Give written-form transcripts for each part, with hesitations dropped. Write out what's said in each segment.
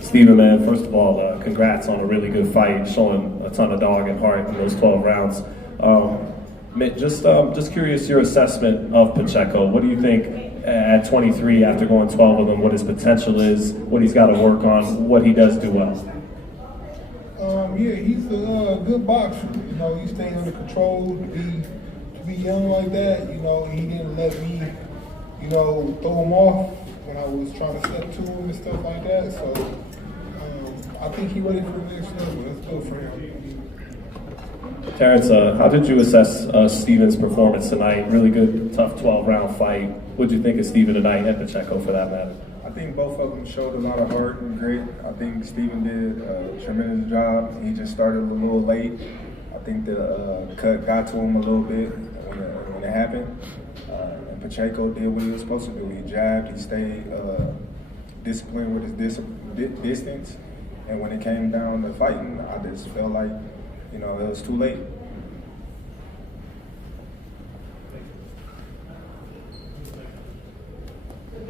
Steven, man, first of all, congrats on a really good fight, showing a ton of dog and heart in those 12 rounds. Just curious your assessment of Pacheco. What do you think at 23, after going 12 of them, what his potential is, what he's got to work on, what he does do well? Yeah, he's a good boxer. You know, he stayed under control to be young like that. You know, he didn't let me, you know, throw him off when I was trying to step to him and stuff like that. So I think he's ready for the next level. That's good for him. Terrence, how did you assess Steven's performance tonight? Really good, tough 12-round fight. What did you think of Steven tonight and Pacheco for that matter? I think both of them showed a lot of heart and grit. I think Steven did a tremendous job. He just started a little late. I think the cut got to him a little bit when it happened. And Pacheco did what he was supposed to do. He jabbed, he stayed disciplined with his distance. And when it came down to fighting, I just felt like, you know, it was too late.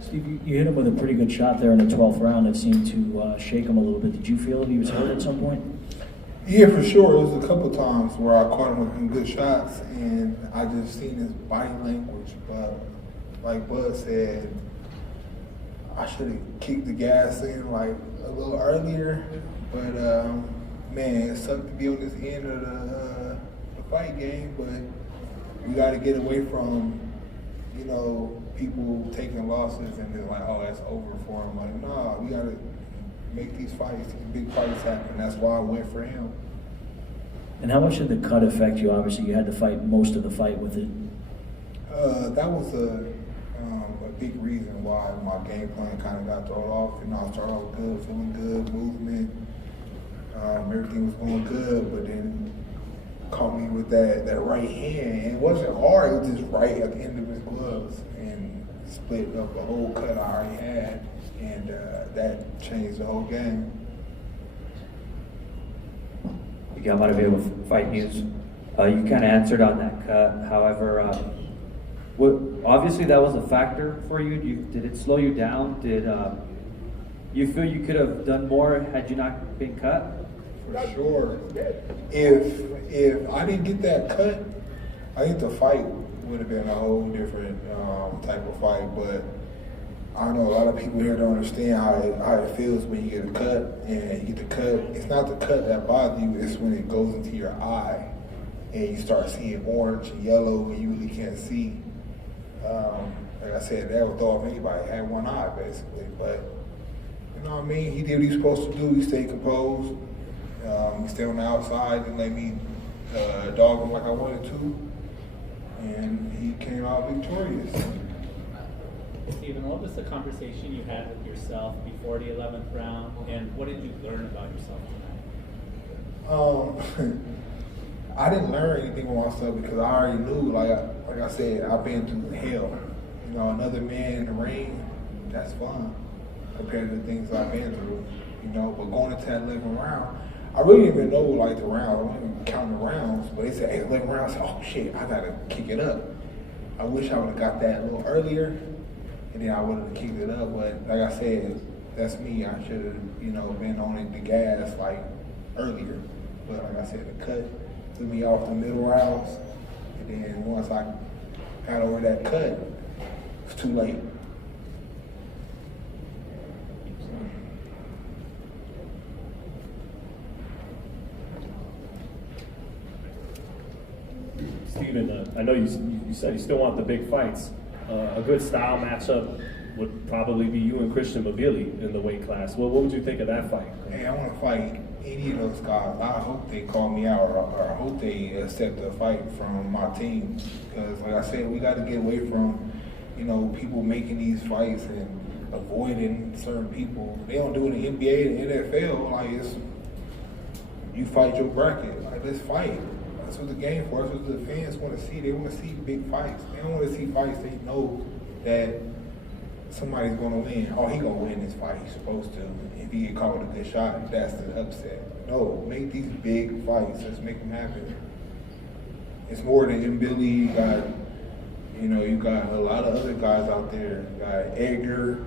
Steve, you hit him with a pretty good shot there in the 12th round. It seemed to shake him a little bit. Did you feel that he was hurt at some point? Yeah, for sure. It was a couple of times where I caught him with some good shots, and I just seen his body language. But like Bud said, I should have kicked the gas in like a little earlier. But man, it sucked to be on this end of the fight game. But we got to get away from, you know, people taking losses and they're like, oh, that's over for him. Like, nah, we got to make these fights, these big fights happen. That's why I went for him. And how much did the cut affect you? Obviously, you had to fight most of the fight with it. That was a big reason why my game plan kind of got thrown off. You know, I started off good, feeling good, movement. Everything was going good, but then caught me with that right hand. And it wasn't hard, it was just right at the end of his gloves and split up the whole cut I already had. And that changed the whole game. You got Motivated with Fight News. You kind of answered on that cut. However, obviously that was a factor for you. Did it slow you down? Did you feel you could have done more had you not been cut? For sure. If I didn't get that cut, I think the fight would have been a whole different type of fight. But I know a lot of people here don't understand how it feels when you get a cut, and you get the cut. It's not the cut that bothers you, it's when it goes into your eye and you start seeing orange and yellow and you really can't see. Like I said, that would throw off anybody. Had one eye basically, but you know what I mean? He did what he was supposed to do. He stayed composed. He stayed on the outside and let me dog him like I wanted to, and he came out victorious. Steven, what was the conversation you had with yourself before the 11th round, and what did you learn about yourself tonight? I didn't learn anything about myself because I already knew, like I said, I've been through hell. You know, another man in the ring, that's fun compared to the things I've been through. You know, but going into that 11th round, I really didn't even know like the round. I wasn't even counting the rounds, but they said, hey, 11 rounds. I said, oh shit, I gotta kick it up. I wish I would have got that a little earlier, and then I would have kicked it up. But like I said, that's me. I should have, you know, been on the gas like earlier. But like I said, the cut threw me off the middle rounds, and then once I got over that cut, it was too late. Steven, I know you said you still want the big fights. A good style matchup would probably be you and Christian Mabili in the weight class. What would you think of that fight? Hey, I want to fight any of those guys. I hope they call me out, or I hope they accept a fight from my team. Because, like I said, we got to get away from, you know, people making these fights and avoiding certain people. They don't do it in the NBA and NFL. Like, it's, you fight your bracket. Like, let's fight. That's what the game for. That's what the fans want to see. They want to see big fights. They don't want to see fights they know that somebody's going to win. Oh, he going to win this fight. He's supposed to. If he get caught with a good shot, that's the upset. No, make these big fights. Let's make them happen. It's more than Billy. You got a lot of other guys out there. You got Edgar.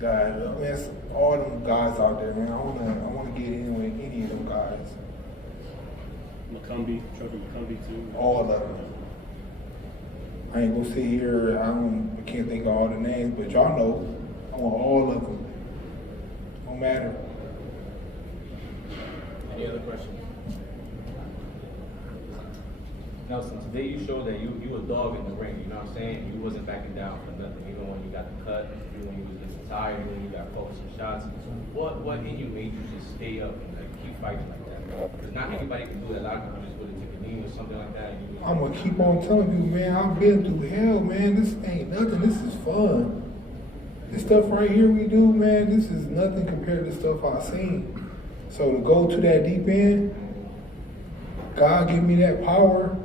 guys. That's all them guys out there, man. I wanna get in with any of them guys. McCumbee, Trevor McCumbee too. All of them. I ain't gonna sit here. I can't think of all the names, but y'all know. I want all of them. No matter. Any other questions? Nelson, today you showed that you a dog in the ring, you know what I'm saying? You wasn't backing down for nothing, even when you got the cut, even when you was getting tired, even when you got caught with some shots. What in you made you just stay up and like keep fighting like that? Because not anybody can do that. A lot of people just would have taken a knee or something like that. And you I'm gonna keep on telling you, man, I've been through hell, man. This ain't nothing. This is fun. This stuff right here we do, man, this is nothing compared to stuff I've seen. So to go to that deep end, God give me that power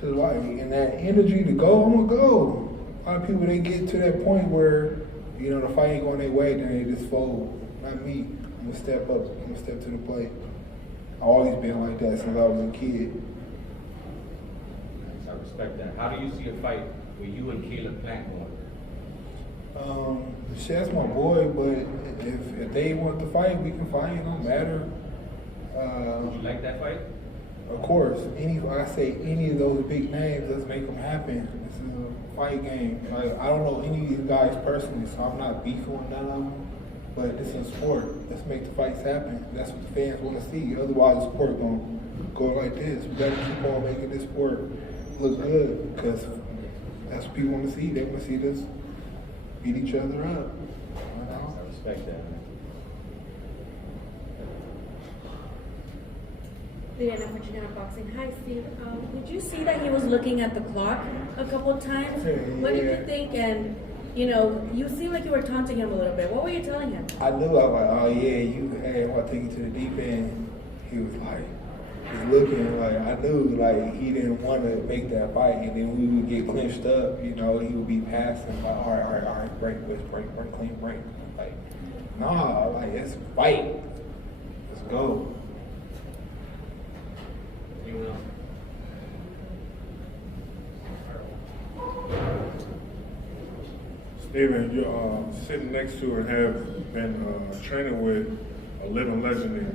to like, and that energy to go, I'm gonna go. A lot of people, they get to that point where, you know, the fight ain't going their way, then they just fold. Not me. I'm gonna step up. I'm gonna step to the plate. I've always been like that since I was a kid. I respect that. How do you see a fight with you and Caleb Plant going? Shit, that's my boy, but if they want to fight, we can fight. It don't matter. Would you like that fight? Of course, any of those big names, let's make them happen. This is a fight game. Like, I don't know any of these guys personally, so I'm not beefing with none of them. But this is a sport. Let's make the fights happen. That's what the fans want to see. Otherwise, the sport gonna go like this. We gotta keep on making this sport look good because that's what people want to see. They want to see us beat each other up. You know? I respect that, man. Diana Virginia Boxing. Hi, Steve. Did you see that he was looking at the clock a couple of times? What did you think? And, you know, you seemed like you were taunting him a little bit. What were you telling him? I knew. I was like, oh yeah, hey, I want to take you to the deep end. He was like, he's looking like, I knew like he didn't want to make that fight, and then we would get clinched up. You know, he would be passing like, all right, break, clean break. Like, nah, like it's a fight. Let's go. Anyone else? Steven, you're sitting next to and have been training with a living legend in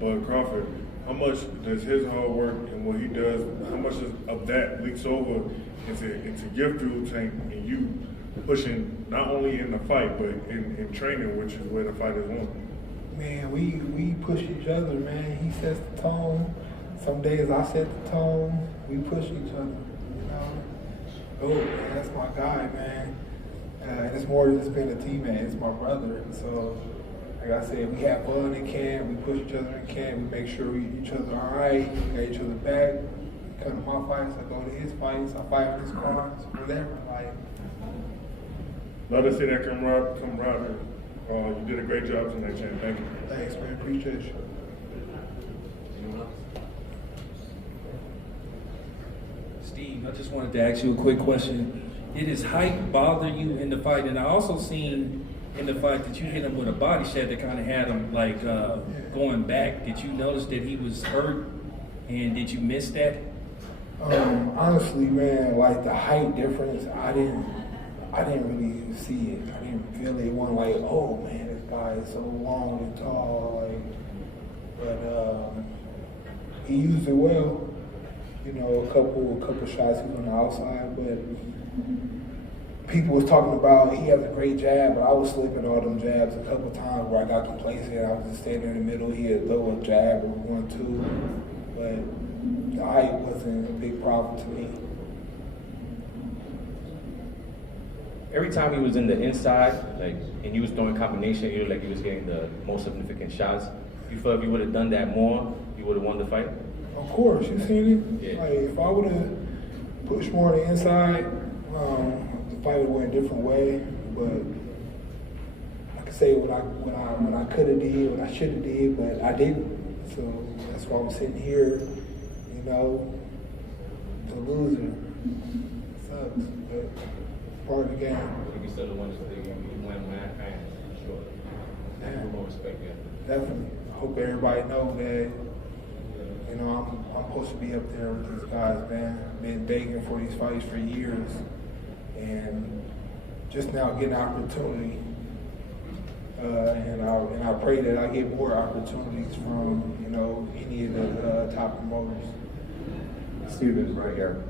Bud Crawford. How much does his hard work and what he does, how much of that leaks over into your fuel tank and you pushing not only in the fight, but in training, which is where the fight is won? Man, we push each other, man. He sets the tone. Some days I set the tone. We push each other, you know. Oh, man, that's my guy, man. And it's more than just being a teammate. It's my brother. So, like I said, we have fun in camp. We push each other in camp. We make sure we each other all right. We got each other back. He come to my fights. I go to his fights. I fight with his cards. Whatever. Like. Love to see that camaraderie. You did a great job tonight, champ. Thank you. Thanks, man. Appreciate you. Anyone else? Steve, I just wanted to ask you a quick question. Did his height bother you in the fight? And I also seen in the fight that you hit him with a body shot that kind of had him like going back. Did you notice that he was hurt? And did you miss that? Honestly, man, like the height difference, I didn't really see it. I didn't feel it. It wasn't like, oh man, this guy is so long and tall. Like, but he used it well. You know, a couple shots he was on the outside, but people was talking about he has a great jab, but I was slipping all them jabs a couple times where I got complacent. I was just standing in the middle. He had throw a jab or 1-2, but the height wasn't a big problem to me. Every time he was in the inside, like, and you was throwing combination, you looked like he was getting the most significant shots. You feel if you would have done that more, you would have won the fight? Of course, you seen it. Yeah. Like if I would have pushed more on the inside, the fight would have went a different way. But I could say what I could have did, what I should have did, but I didn't. So that's why I'm sitting here, you know, the loser. It sucks, but part of the game. You still the one that you win mankind, for sure. Yeah. More respect, yeah. Definitely. I hope everybody know that, you know, I'm supposed to be up there with these guys, man. I've been begging for these fights for years. And just now getting an opportunity, and I pray that I get more opportunities from any of the top promoters. Steven, right here,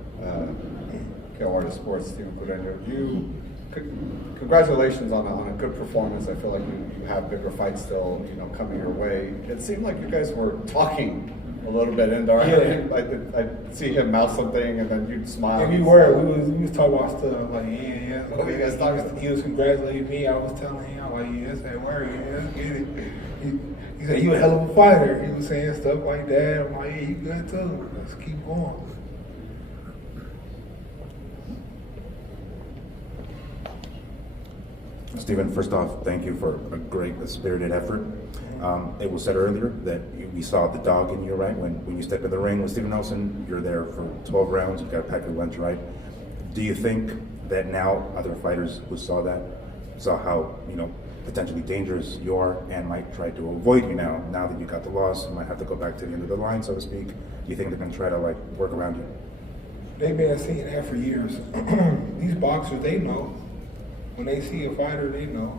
Carolina Sports, Steven Guerrero. Congratulations on a good performance. I feel like you have bigger fights still, coming your way. It seemed like you guys were talking a little bit in there. Yeah. I see him mouth something and then you'd smile. Yeah, we was talking about stuff like yeah. What were you guys talking about? He was congratulating me. I was telling him like yeah, that's that word. Yeah, let's get it. He said you a hell of a fighter. He was saying stuff like that. I'm like yeah, you good too. Let's keep going. Stephen, first off, thank you for a great spirited effort. It was said earlier that we saw the dog in you, right? When you step in the ring with Stephen Nelson, you're there for 12 rounds, you got a pack of lunch, right? Do you think that now other fighters who saw how, potentially dangerous you are and might try to avoid you now that you got the loss, you might have to go back to the end of the line, so to speak? Do you think they're going to try to work around you? They've been seeing that for years. These boxers, they know. When they see a fighter, they know.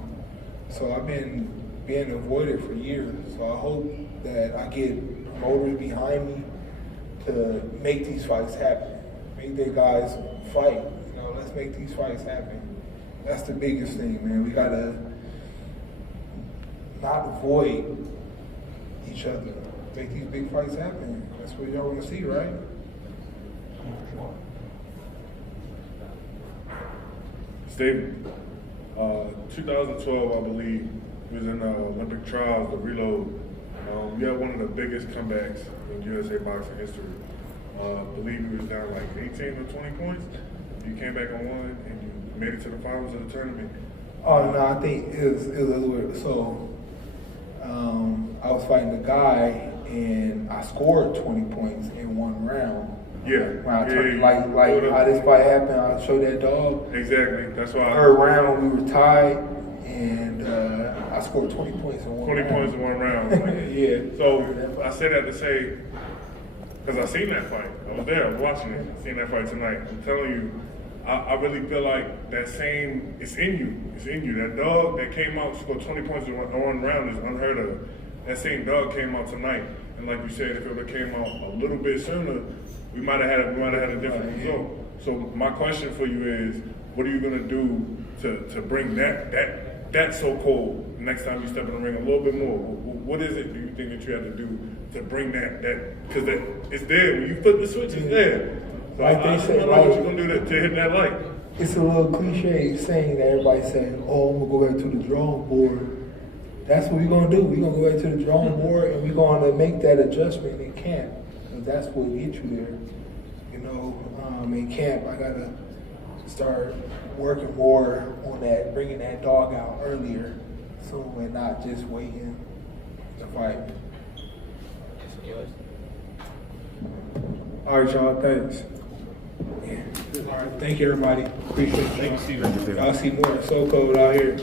So I've been being avoided for years. So I hope that I get promoters behind me to make these fights happen. Make their guys fight. Let's make these fights happen. That's the biggest thing, man. We gotta not avoid each other. Make these big fights happen. That's what y'all want to see, right? Stephen, 2012, I believe, was in the Olympic trials, the reload. You had one of the biggest comebacks in USA boxing history. I believe you was down like 18 or 20 points. You came back on one and you made it to the finals of the tournament. Oh no, I think it was a little weird. So I was fighting a guy and I scored 20 points in one round. Yeah. When I like how this fight happened, I showed that dog. Exactly. That's why. Third round we were tied, and I scored 20 points in one 20 round. points in one round. Yeah. So I say that to say, because I seen that fight. I was there. I was watching it. I seen that fight tonight. I'm telling you, I really feel like that same, it's in you. It's in you. That dog that came out, scored 20 points in one round is unheard of. That same dog came out tonight. And like you said, if it would have came out a little bit sooner, we might have had a different result. So my question for you is, what are you gonna do to bring that so cold next time you step in the ring a little bit more? What is it do you think that you have to do to bring that because it's there when you flip the switch, it's there. So Like I they say, don't know what you're gonna do to hit that light. It's a little cliche saying that everybody's saying, "Oh, I'm gonna go back to the drawing board." That's what we're gonna do. We're gonna go back to the drawing board and we're gonna make that adjustment in camp. Because that's what will get you there. In camp, I gotta start working more on that, bringing that dog out earlier, so and not just waiting to fight. All right, y'all, thanks. Yeah. All right, thank you, everybody. Appreciate it. Thank you, Steven. I'll see more. So cold out here.